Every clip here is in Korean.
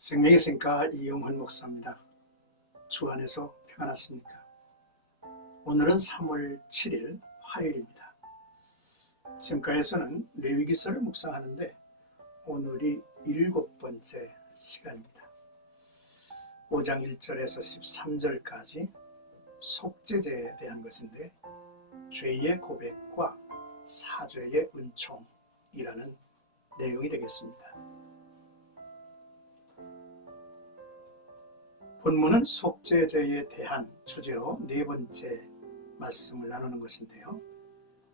생명의 생가 이용헌 목사입니다. 주 안에서 평안하십니까? 오늘은 3월 7일 화요일입니다. 생가에서는 레위기서를 묵상하는데 오늘이 7번째 시간입니다. 5장 1절에서 13절까지 속죄제에 대한 것인데 죄의 고백과 사죄의 은총이라는 내용이 되겠습니다. 본문은 속죄제에 대한 주제로 네 번째 말씀을 나누는 것인데요.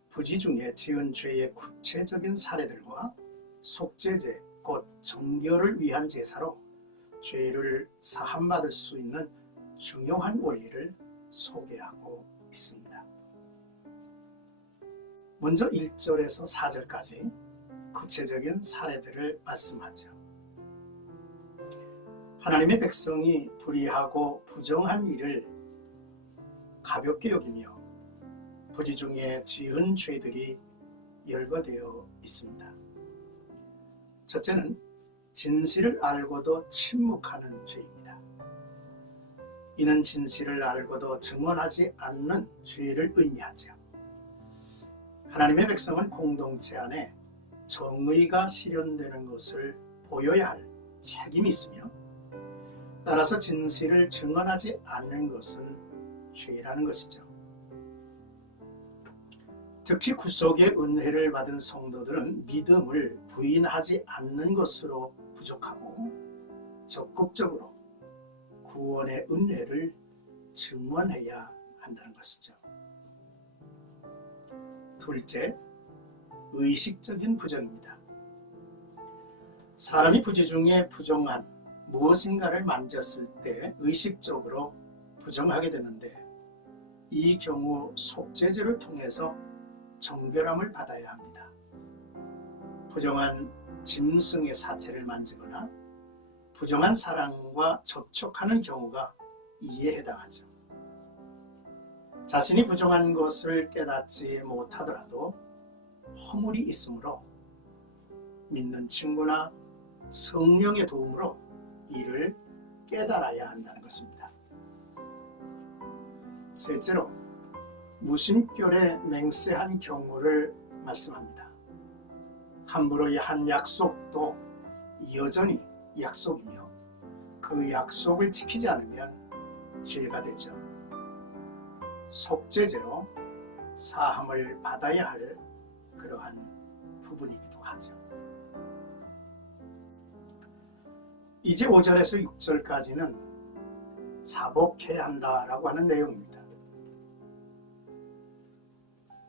부지 중에 지은 죄의 구체적인 사례들과 속죄제, 곧 정결을 위한 제사로 죄를 사함받을 수 있는 중요한 원리를 소개하고 있습니다. 먼저 1절에서 4절까지 구체적인 사례들을 말씀하죠. 하나님의 백성이 불의하고 부정한 일을 가볍게 여기며 부지 중에 지은 죄들이 열거되어 있습니다. 첫째는 진실을 알고도 침묵하는 죄입니다. 이는 진실을 알고도 증언하지 않는 죄를 의미하죠. 하나님의 백성은 공동체 안에 정의가 실현되는 것을 보여야 할 책임이 있으며 따라서 진실을 증언하지 않는 것은 죄라는 것이죠. 특히 구속의 은혜를 받은 성도들은 믿음을 부인하지 않는 것으로 부족하고 적극적으로 구원의 은혜를 증언해야 한다는 것이죠. 둘째, 의식적인 부정입니다. 사람이 부지 중에 부정한 무엇인가를 만졌을 때 의식적으로 부정하게 되는데 이 경우 속죄제를 통해서 정결함을 받아야 합니다. 부정한 짐승의 사체를 만지거나 부정한 사람과 접촉하는 경우가 이에 해당하죠. 자신이 부정한 것을 깨닫지 못하더라도 허물이 있으므로 믿는 친구나 성령의 도움으로 이를 깨달아야 한다는 것입니다. 셋째로 무심결에 맹세한 경우를 말씀합니다. 함부로 한 약속도 여전히 약속이며 그 약속을 지키지 않으면 죄가 되죠. 속죄제로 사함을 받아야 할 그러한 부분이기도 하죠. 이제 5절에서 6절까지는 자복해야 한다라고 하는 내용입니다.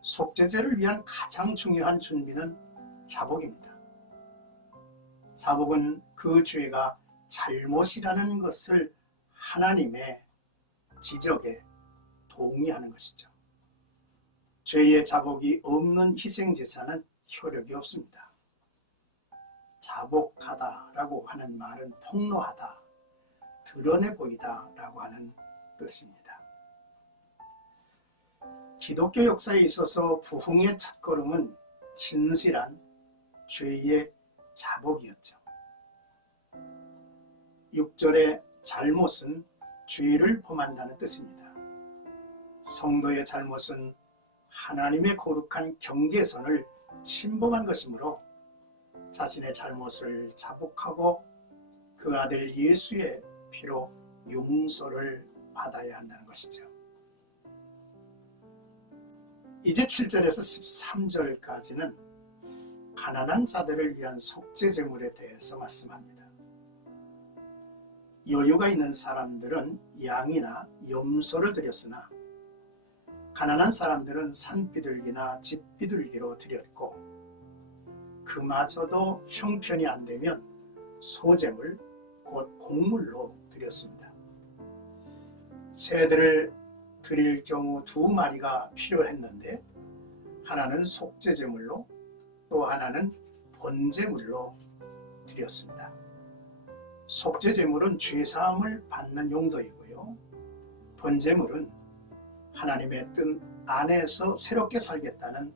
속죄제를 위한 가장 중요한 준비는 자복입니다. 자복은 그 죄가 잘못이라는 것을 하나님의 지적에 동의하는 것이죠. 죄의 자복이 없는 희생제사는 효력이 없습니다. 자복하다라고 하는 말은 폭로하다, 드러내 보이다라고 하는 뜻입니다. 기독교 역사에 있어서 부흥의 첫걸음은 진실한 죄의 자복이었죠. 6절의 잘못은 죄를 범한다는 뜻입니다. 성도의 잘못은 하나님의 거룩한 경계선을 침범한 것이므로 자신의 잘못을 자복하고 그 아들 예수의 피로 용서를 받아야 한다는 것이죠. 이제 7절에서 13절까지는 가난한 자들을 위한 속죄 제물에 대해서 말씀합니다. 여유가 있는 사람들은 양이나 염소를 드렸으나 가난한 사람들은 산비둘기나 집비둘기로 드렸고 그마저도 형편이 안 되면 소제물, 곧 곡물로 드렸습니다. 새들을 드릴 경우 2마리가 필요했는데 하나는 속죄제물로 또 하나는 번제물로 드렸습니다. 속죄제물은 죄사함을 받는 용도이고요. 번제물은 하나님의 뜻 안에서 새롭게 살겠다는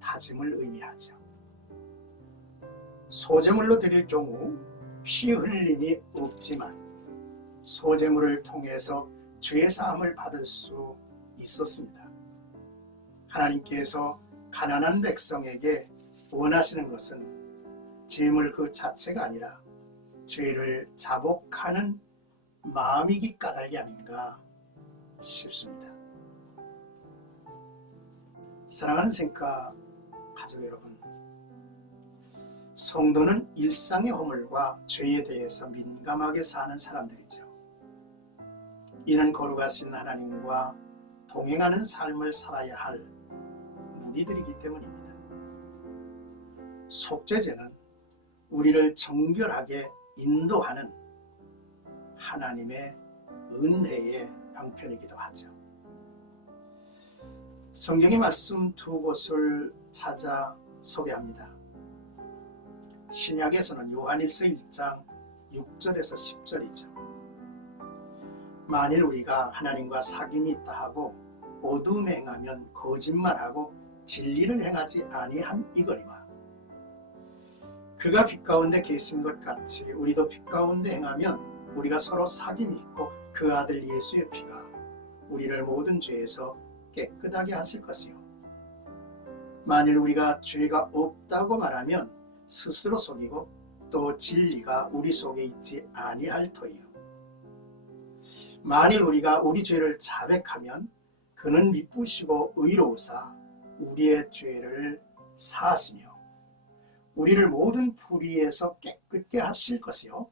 다짐을 의미하죠. 소제물로 드릴 경우 피 흘림이 없지만 소제물을 통해서 죄 사함을 받을 수 있었습니다. 하나님께서 가난한 백성에게 원하시는 것은 제물 그 자체가 아니라 죄를 자복하는 마음이기 까닭이 아닌가 싶습니다. 사랑하는 생각 가족 여러분, 성도는 일상의 허물과 죄에 대해서 민감하게 사는 사람들이죠. 이는 거룩하신 하나님과 동행하는 삶을 살아야 할 무리들이기 때문입니다. 속죄제는 우리를 정결하게 인도하는 하나님의 은혜의 방편이기도 하죠. 성경의 말씀 두 곳을 찾아 소개합니다. 신약에서는 요한일서 1장 6절에서 10절이죠. 만일 우리가 하나님과 사귐이 있다 하고 어두움에 행하면 거짓말하고 진리를 행하지 아니함 이거니와, 그가 빛 가운데 계신 것 같이 우리도 빛 가운데 행하면 우리가 서로 사귐이 있고 그 아들 예수의 피가 우리를 모든 죄에서 깨끗하게 하실 것이요, 만일 우리가 죄가 없다고 말하면 스스로 속이고 또 진리가 우리 속에 있지 아니할 터이요, 만일 우리가 우리 죄를 자백하면 그는 미쁘시고 의로우사 우리의 죄를 사하시며 우리를 모든 불의에서 깨끗게 하실 것이요,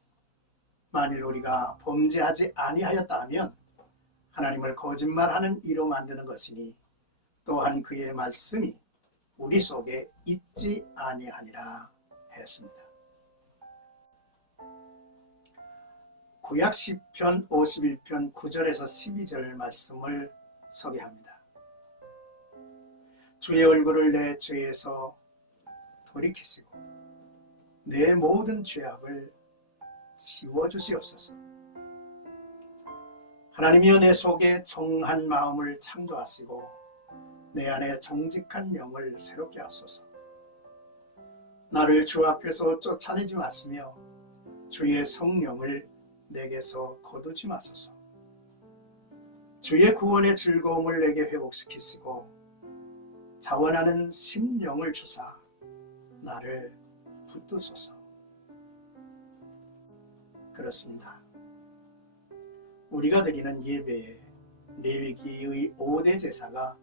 만일 우리가 범죄하지 아니하였다 하면 하나님을 거짓말하는 이로 만드는 것이니 또한 그의 말씀이 우리 속에 있지 아니하니라 했습니다. 구약 시편 51편 9절에서 12절 말씀을 소개합니다. 주의 얼굴을 내 죄에서 돌이키시고 내 모든 죄악을 지워주시옵소서. 하나님이여, 내 속에 정한 마음을 창조하시고 내 안에 정직한 영을 새롭게 하소서. 나를 주 앞에서 쫓아내지 마시며 주의 성령을 내게서 거두지 마소서. 주의 구원의 즐거움을 내게 회복시키시고 자원하는 심령을 주사 나를 붙드소서. 그렇습니다. 우리가 드리는 예배에 레위기의 5대 제사가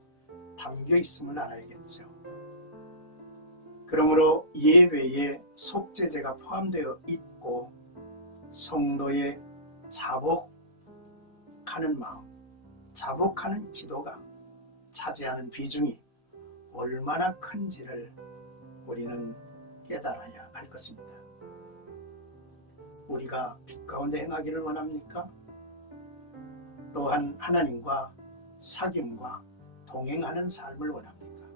담겨 있음을 알아야겠죠. 그러므로 예배에 속죄제가 포함되어 있고 성도의 자복하는 마음, 자복하는 기도가 차지하는 비중이 얼마나 큰지를 우리는 깨달아야 할 것입니다. 우리가 빛 가운데 행하기를 원합니까? 또한 하나님과 사귐과 동행하는 삶을 원합니까?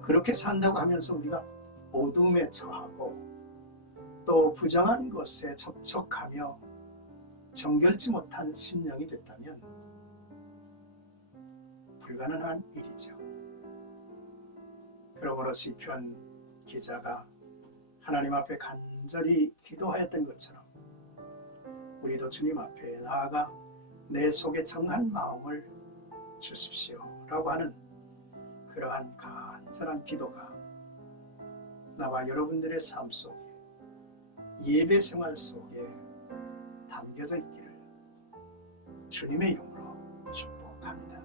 그렇게 산다고 하면서 우리가 어둠에 처하고 또 부정한 것에 접촉하며 정결치 못한 심령이 됐다면 불가능한 일이죠. 그러므로 시편 기자가 하나님 앞에 간절히 기도하였던 것처럼 우리도 주님 앞에 나아가 내 속에 정한 마음을 주십시오 라고 하는 그러한 간절한 기도가 나와 여러분들의 삶 속에, 예배 생활 속에 담겨져 있기를 주님의 이름으로 축복합니다.